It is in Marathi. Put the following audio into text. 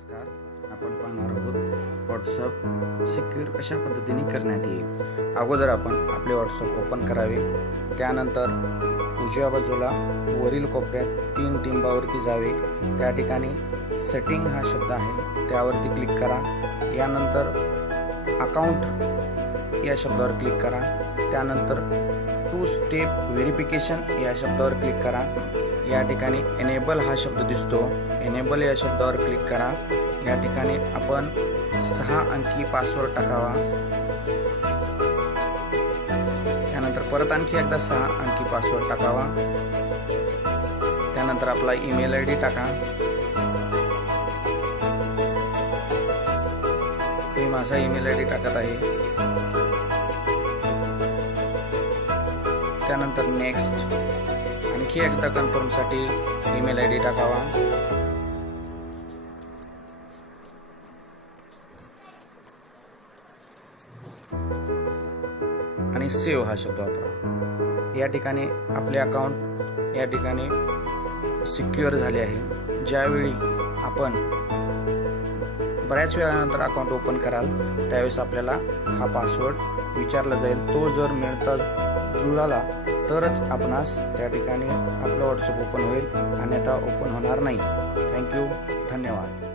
नमस्कार. आपण पाहणार आहोत व्हॉट्सअप सिक्युअर कशा पद्धतीने करण्यात येईल. अगोदर आपण आपले व्हॉट्सअप ओपन करावे. त्यानंतर उजव्या बाजूला वरील कोपऱ्यात 3 टिंबावरती जावे. त्या ठिकाणी सेटिंग हा शब्द आहे, त्यावरती क्लिक करा. यानंतर अकाउंट या शब्दावर क्लिक करा. त्यानंतर 2 स्टेप व्हेरिफिकेशन या शब्दावर क्लिक करा. या ठिकाणी एनेबल हा शब्द दिसतो, एनेबल या शब्दावर क्लिक करा. या ठिकाणी आपण 6 अंकी पासवर्ड टाकावा. त्यानंतर परत आणखी एकदा 6 अंकी पासवर्ड टाकावा. त्यानंतर आपला ईमेल आयडी टाका. मी माझा ईमेल आयडी टाकत आहे. त्यानंतर नेक्स्ट. आणखी एकदा कन्फर्म साठी ईमेल आयडी टाकावा. आणि सेव्ह हा शब्द वापरा. या ठिकाणी आपले अकाउंट या ठिकाणी सिक्युअर झाले आहे. ज्यावेळी आपण बऱ्याच वेळानंतर अकाउंट ओपन कराल त्यावेळेस आपल्याला हा पासवर्ड विचारला जाईल. तो जर मिळता जुळाला तरच आपणास त्या ठिकाणी आपलं व्हॉट्सअप ओपन होईल, अन्यथा ओपन होणार नाही. थँक्यू. धन्यवाद.